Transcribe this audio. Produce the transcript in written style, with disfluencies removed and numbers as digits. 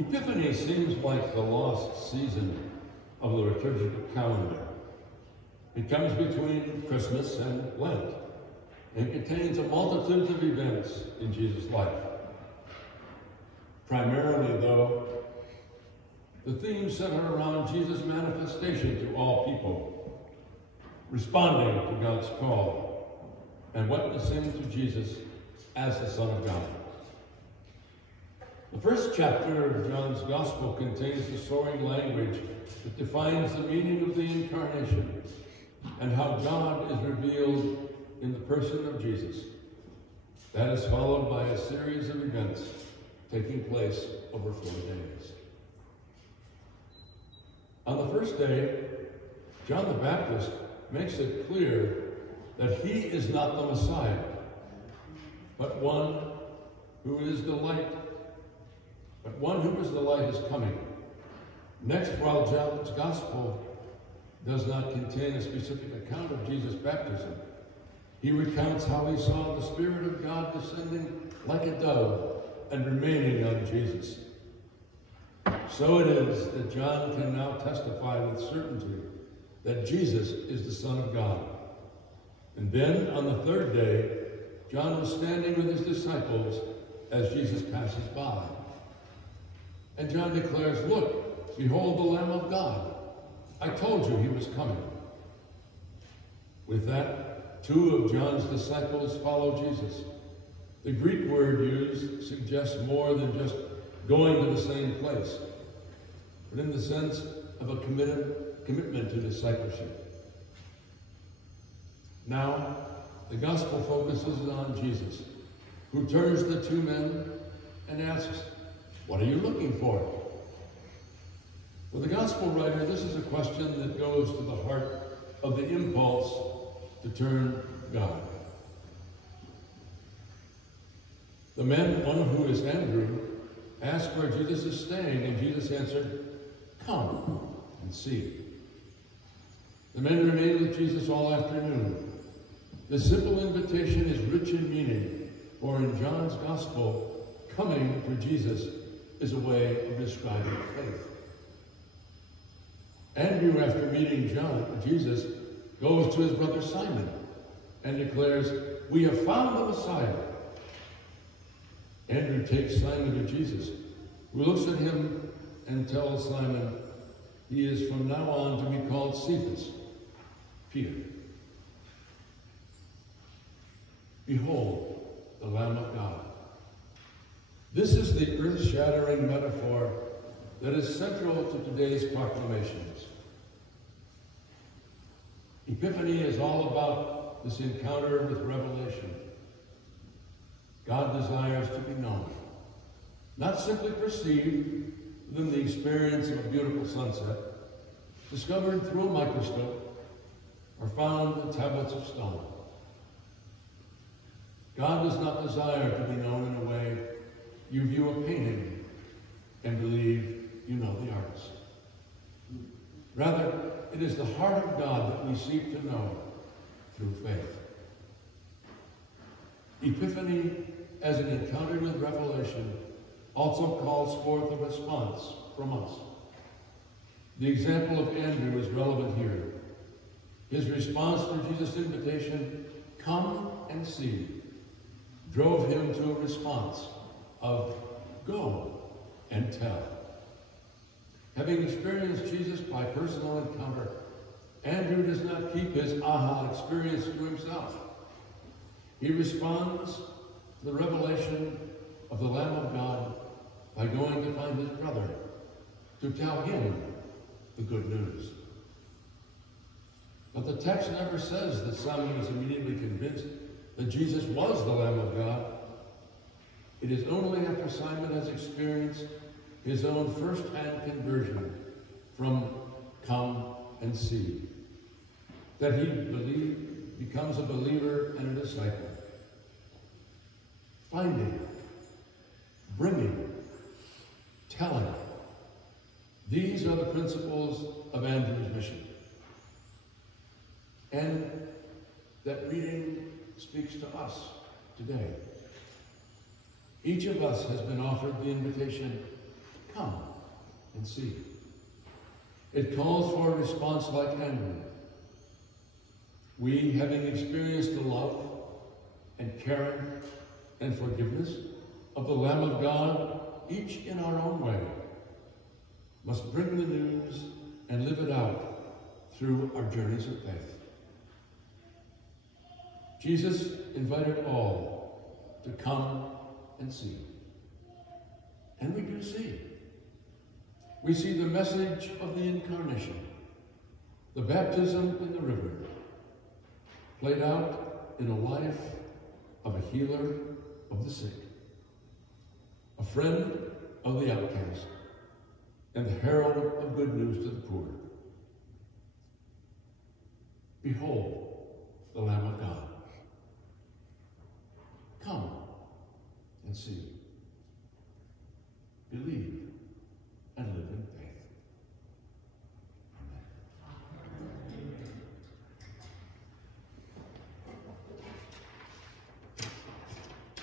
Epiphany seems like the lost season of the liturgical calendar. It comes between Christmas and Lent and contains a multitude of events in Jesus' life. Primarily, though, the themes center around Jesus' manifestation to all people, responding to God's call, and witnessing to Jesus as the Son of God. The first chapter of John's Gospel contains the soaring language that defines the meaning of the Incarnation and how God is revealed in the person of Jesus. That is followed by a series of events taking place over 4 days. On the first day, John the Baptist makes it clear that he is not the Messiah, but one who is the light. But one who is the light is coming. Next, while John's Gospel does not contain a specific account of Jesus' baptism, he recounts how he saw the Spirit of God descending like a dove and remaining on Jesus. So it is that John can now testify with certainty that Jesus is the Son of God. And then, on the third day, John was standing with his disciples as Jesus passes by. And John declares, "Look, behold the Lamb of God. I told you he was coming." With that, 2 of John's disciples follow Jesus. The Greek word used suggests more than just going to the same place, but in the sense of a commitment to discipleship. Now, the gospel focuses on Jesus, who turns to the 2 men and asks, "What are you looking for?" For the gospel writer, this is a question that goes to the heart of the impulse to turn to God. The men, one of whom is Andrew, asked where Jesus is staying, and Jesus answered, "Come and see." The men remained with Jesus all afternoon. This simple invitation is rich in meaning, for in John's gospel, coming to Jesus is a way of describing faith. Andrew, after meeting Jesus, goes to his brother Simon and declares, "We have found the Messiah." Andrew takes Simon to Jesus, who looks at him and tells Simon he is from now on to be called Cephas, Peter. Behold, the Lamb of God. This is the earth-shattering metaphor that is central to today's proclamations. Epiphany is all about this encounter with revelation. God desires to be known, not simply perceived within the experience of a beautiful sunset, discovered through a microscope, or found in tablets of stone. God does not desire to be known in a way you view a painting and believe you know the artist. Rather, it is the heart of God that we seek to know through faith. Epiphany, as an encounter with revelation, also calls forth a response from us. The example of Andrew is relevant here. His response to Jesus' invitation, "Come and see," drove him to a response of "Go and tell." Having experienced Jesus by personal encounter, Andrew does not keep his aha experience to himself. He responds to the revelation of the Lamb of God by going to find his brother to tell him the good news. But the text never says that Simon was immediately convinced that Jesus was the Lamb of God. It is only after Simon has experienced his own first-hand conversion from "come and see" that he becomes a believer and a disciple. Finding, bringing, telling. These are the principles of Andrew's mission. And that reading speaks to us today. Each of us has been offered the invitation, come and see. It calls for a response like Andrew. We, having experienced the love and caring and forgiveness of the Lamb of God, each in our own way, must bring the news and live it out through our journeys of faith. Jesus invited all to come and see. And we do see. We see the message of the Incarnation, the baptism in the river, played out in a life of a healer of the sick, a friend of the outcast, and the herald of good news to the poor. Behold the Lamb of God. Come and see.